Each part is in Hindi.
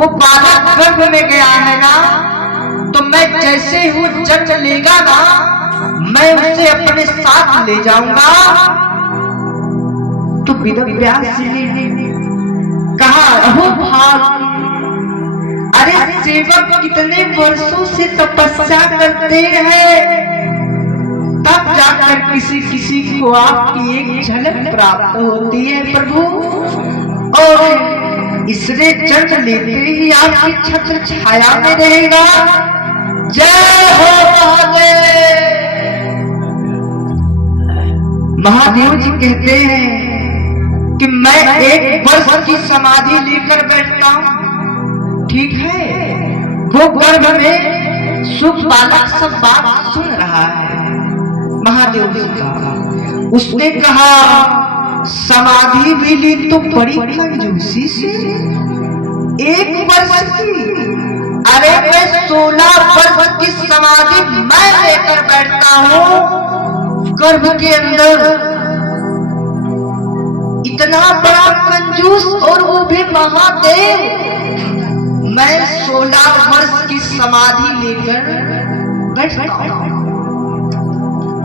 वो बालक गर्भ में गया है ना, तो मैं जैसे ही वो जन्म लेगा ना, मैं उसे अपने साथ ले जाऊंगा। तो वेद व्यास जी ने कहा, अहो भाग, अरे सेवक कितने वर्षों से तपस्या करते हैं, तब जाकर किसी किसी को आपकी एक झलक प्राप्त होती है प्रभु, और इसने जन्म लेते ही आपकी छत्र छाया में रहेगा। जय हो महादेव। महादेव जी कहते हैं कि मैं 1 वर्ष की समाधि लेकर बैठता हूं, ठीक है। वो गर्भ में सुख बालक सब बात सुन रहा है। महादेव जी कहा, उसने कहा समाधि भी ली तो बड़ी कंजूसी से 1 वर्ष की, अरे मैं 16 वर्ष की समाधि मैं लेकर बैठता हूँ गर्भ के अंदर। इतना बड़ा कंजूस, और वो भी महादेव। मैं 16 वर्ष की समाधि लेकर बैठता हूं।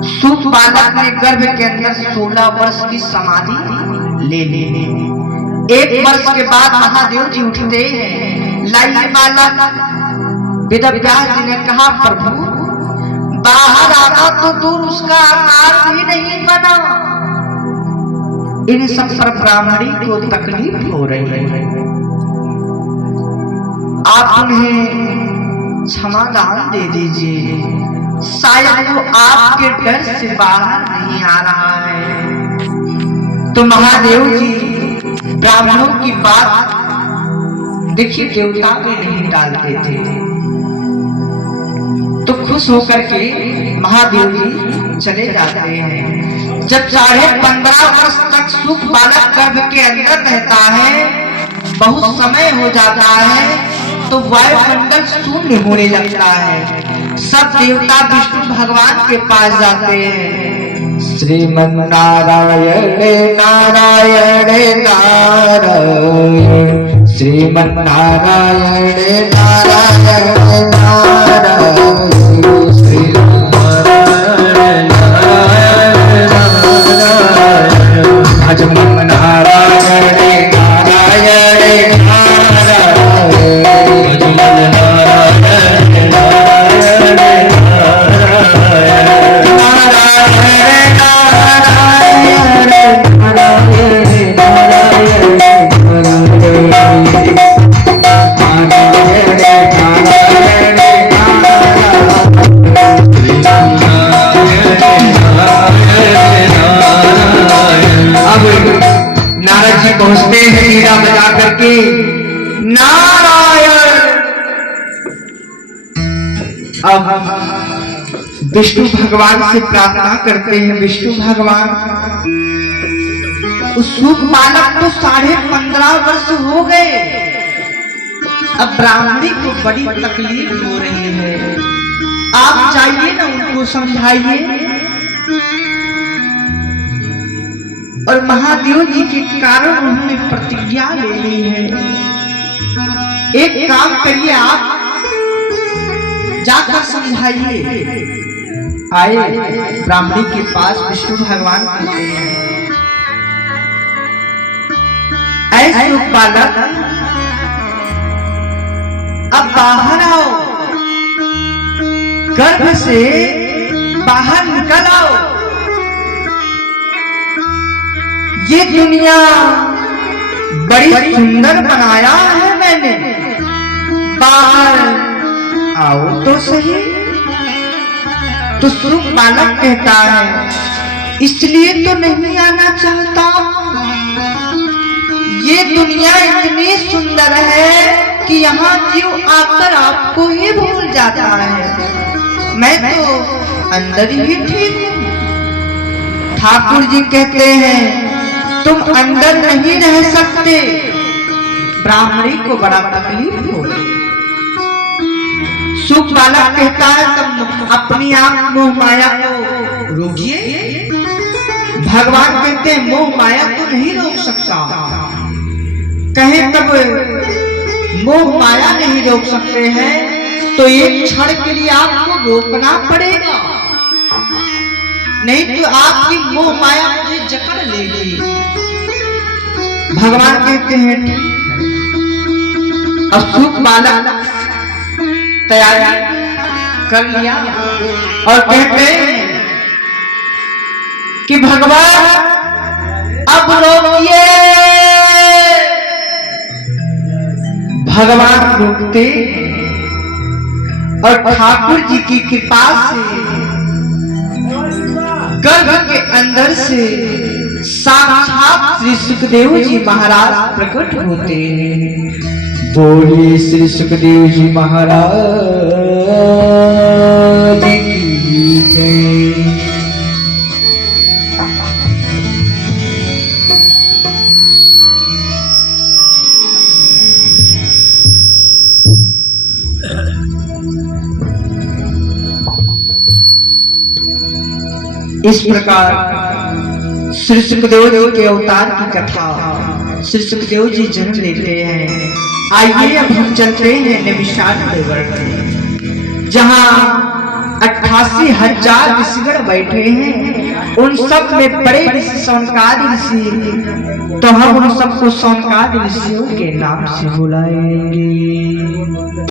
सुख बालक ने गर्भ के अंदर 16 वर्ष की समाधि ले ली। 1 वर्ष के बाद महादेव जी उठते हैं, लाइए बालक। वेद व्यास जी ने कहा, प्रभु बाहर आना तो दूर, उसका आकार भी नहीं बना। इन सब पर ब्राह्मणी को तकलीफ हो रही है, आप उन्हें क्षमादान दे दीजिए, शायद वो आपके डर से बाहर नहीं आ रहा है। तो महादेव जी ब्राह्मणों की बात देखिए देवता में नहीं डालते थे, तो खुश होकर के महादेव जी चले जाते हैं। जब 15.5 वर्ष तक सुख बालक गर्भ के अंदर रहता है, बहुत समय हो जाता है, तो वायुमंडल शून्य होने लगता है। सब देवता विष्णु भगवान के पास जाते हैं। श्रीमन नारायण नारायण नारायण, श्रीमन नारायण नारायण नारायण, श्रीमन नारायण नारायण नारायण, भजमन नारायण नारायण नारायण, भजमन नारायण नारायण पहुंचते हैं हीरा बजा करके, नारायण। अब विष्णु भगवान से प्रार्थना करते हैं, विष्णु भगवान उस सुख बालक को 15.5 वर्ष हो गए, अब ब्राह्मणी को बड़ी तकलीफ हो रही है, आप जाइए ना उनको समझाइए। और महादेव जी के कारण उन्होंने प्रतिज्ञा ले ली है, एक काम करिए, आप जाकर समझाइए। आए ब्राह्मणी के पास विष्णु भगवान कहते हैं, ऐ सुख बालक, अब बाहर आओ, गर्भ से बाहर निकल आओ। ये दुनिया बड़ी सुंदर बनाया है मैंने, बाहर आओ तो सही। तो सुख बालक कहता है, इसलिए तो नहीं आना चाहता, ये दुनिया इतनी सुंदर है कि यहाँ जीव आकर आपको ही भूल जाता है, मैं तो अंदर ही ठीक हूँ। ठाकुर जी कहते हैं, तुम अंदर नहीं रह सकते। ब्राह्मणी को बड़ा तकलीफ हो गई। सुख बालक कहता है, तुम अपनी आप मोह माया को रोकिए। भगवान कहते हैं, मोह माया को नहीं रोक सकता। कहे तब मोह माया नहीं रोक सकते हैं तो एक क्षण के लिए आपको रोकना पड़ेगा, नहीं तो आपकी मोह माया मुझे जकड़ लेगी। भगवान कहते हैं अब सुख वाला तैयारी कर लिया और कहते हैं कि भगवान अब रोकिए। भगवान रोकते और ठाकुर जी की कृपा से गर्भ के अंदर से साक्षात श्री सुखदेव जी महाराज प्रकट होते हैं। बोलिए श्री सुखदेव जी महाराज की जय। इस प्रकार श्री सुखदेव जी के अवतार की कथा श्री सुखदेव जी जन्म लेते हैं। आइए अब हम चलते हैं निमिषाद देवर, जहाँ 88,000 ऋषिगण बैठे हैं। उन सब में बड़े ऋषि सौनकादि ऋषि, तो हम उन सबको सौनकादि ऋषियों के नाम से बुलाएंगे।